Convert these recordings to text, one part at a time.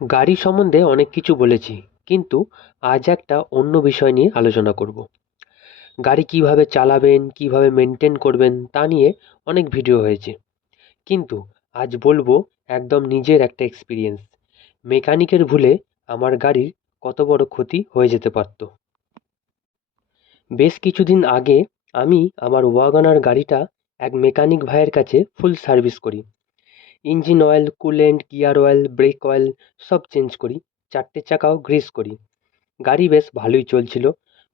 গাড়ি সম্বন্ধে অনেক কিছু বলেছি, কিন্তু আজ একটা অন্য বিষয় নিয়ে আলোচনা করব। গাড়ি কিভাবে চালাবেন, কিভাবে মেনটেন করবেন তা নিয়ে অনেক ভিডিও হয়েছে, কিন্তু আজ বলবো একদম নিজের একটা এক্সপিরিয়েন্স। মেকানিকের ভুলে আমার গাড়ির কত বড় ক্ষতি হয়ে যেতে পারত। বেশ কিছুদিন আগে আমি আমার ওয়াগনার গাড়িটা এক মেকানিক ভাইয়ের কাছে ফুল সার্ভিস করি। Engine oil, coolant, gear oil, break oil সব চেঞ্জ করি, চারটে চাকাও গ্রিস করি। গাড়ি বেশ ভালোই চলছিল।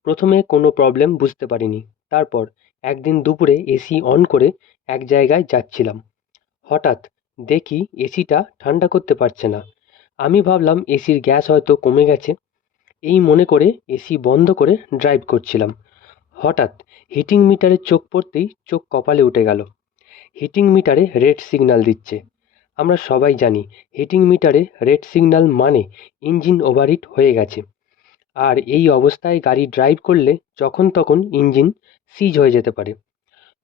প্রথমে কোনো প্রবলেম বুঝতে পারিনি। তারপর একদিন দুপুরে এসি অন করে এক জায়গায় যাচ্ছিলাম। হঠাৎ দেখি এসিটা ঠান্ডা করতে পারছে না। আমি ভাবলাম এসির গ্যাস হয়তো কমে গেছে। এই মনে করে এসি বন্ধ করে ড্রাইভ করছিলাম। হঠাৎ হিটিং মিটারে চোখ পড়তেই চোখ কপালে উঠে গেল। হিটিং মিটারে রেড সিগন্যাল দিচ্ছে। আমরা সবাই জানি হিটিং মিটারে রেড সিগন্যাল মানে ইঞ্জিন ওভারহিট হয়ে গেছে। আর এই অবস্থায় গাড়ি ড্রাইভ করলে যখন তখন ইঞ্জিন সিজ হয়ে যেতে পারে।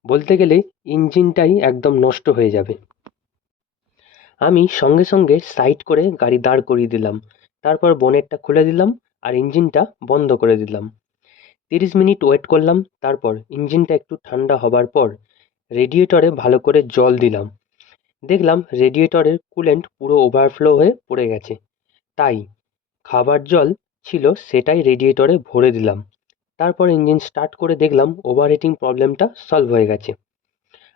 বলতে গেলে ইঞ্জিনটাই একদম নষ্ট হয়ে যাবে। আমি সঙ্গে সঙ্গে সাইড করে গাড়ি দাঁড় করিয়ে দিলাম। তারপর বনেটটা খুলে দিলাম আর ইঞ্জিনটা বন্ধ করে দিলাম। 30 মিনিট ওয়েট করলাম। তারপর ইঞ্জিনটা একটু ঠান্ডা হবার পর রেডিয়েটরে ভালো করে জল দিলাম। দেখলাম রেডিয়েটরের কুলেন্ট পুরো ওভারফ্লো হয়ে পড়ে গেছে। তাই খাবার জল ছিল সেটাই রেডিয়েটরে ভরে দিলাম। তারপর ইঞ্জিন স্টার্ট করে দেখলাম ওভারহিটিং প্রবলেমটা সলভ হয়ে গেছে।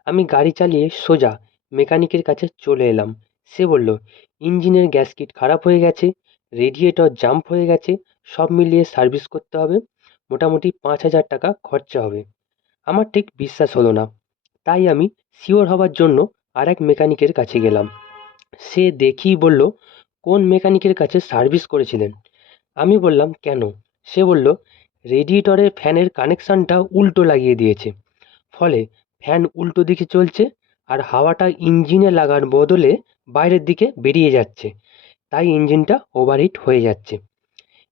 আমি গাড়ি চালিয়ে সোজা মেকানিকের কাছে চলে এলাম। সে বলল, ইঞ্জিনের গ্যাসকিট খারাপ হয়ে গেছে, রেডিয়েটর জাম্প হয়ে গেছে, সব মিলিয়ে সার্ভিস করতে হবে, মোটামুটি 5,000 টাকা খরচা হবে। আমার ঠিক বিশ্বাস হলো না। তাই আমি শিওর হবার জন্য আর এক মেকানিকের কাছে গেলাম। সে দেখেই বলল, কোন মেকানিকের কাছে সার্ভিস করেছিলেন? আমি বললাম, কেন? সে বলল, রেডিয়েটরের ফ্যানের কানেকশনটা উল্টো লাগিয়ে দিয়েছে। ফলে ফ্যান উল্টো দিকে চলছে আর হাওয়াটা ইঞ্জিনে লাগার বদলে বাইরের দিকে বেরিয়ে যাচ্ছে। তাই ইঞ্জিনটা ওভারহিট হয়ে যাচ্ছে।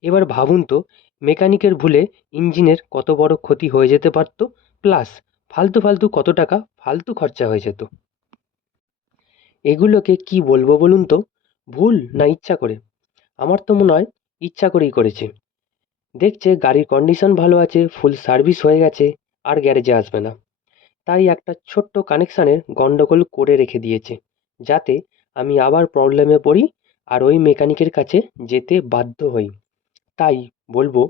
এবার ভাবুন তো, মেকানিকের ভুলে ইঞ্জিনের কত বড় ক্ষতি হয়ে যেতে পারতো, প্লাস ফালতু ফালতু কত টাকা ফালতু খরচা হয়ে যেত। এগুলোকে কি বলবো বলুন তো? ভুল না ইচ্ছা করে? আমার তো মনে হয় ইচ্ছা করেই করেছে। দেখছে গাড়ির কন্ডিশন ভালো আছে, ফুল সার্ভিস হয়ে গেছে, আর গ্যারেজে আসবে না। তাই একটা ছোট্ট কানেকশানের গন্ডগোল করে রেখে দিয়েছে, যাতে আমি আবার প্রবলেমে পড়ি আর ওই মেকানিকের কাছে যেতে বাধ্য হই। তাই বলবো,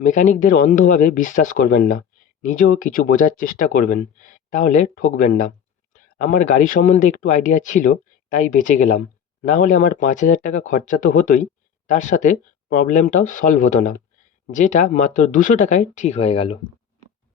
মেকানিকদের অন্ধভাবে বিশ্বাস করবেন না, নিজেও কিছু বোঝার চেষ্টা করবেন, তাহলে ঠকবেন না। আমার গাড়ি সম্বন্ধে একটু আইডিয়া ছিল, তাই বেঁচে গেলাম। না হলে আমার 5,000 টাকা খরচা তো হতোই, তার সাথে প্রবলেমটাও সলভ হতো না, যেটা মাত্র 200 টাকায় ঠিক হয়ে গেল।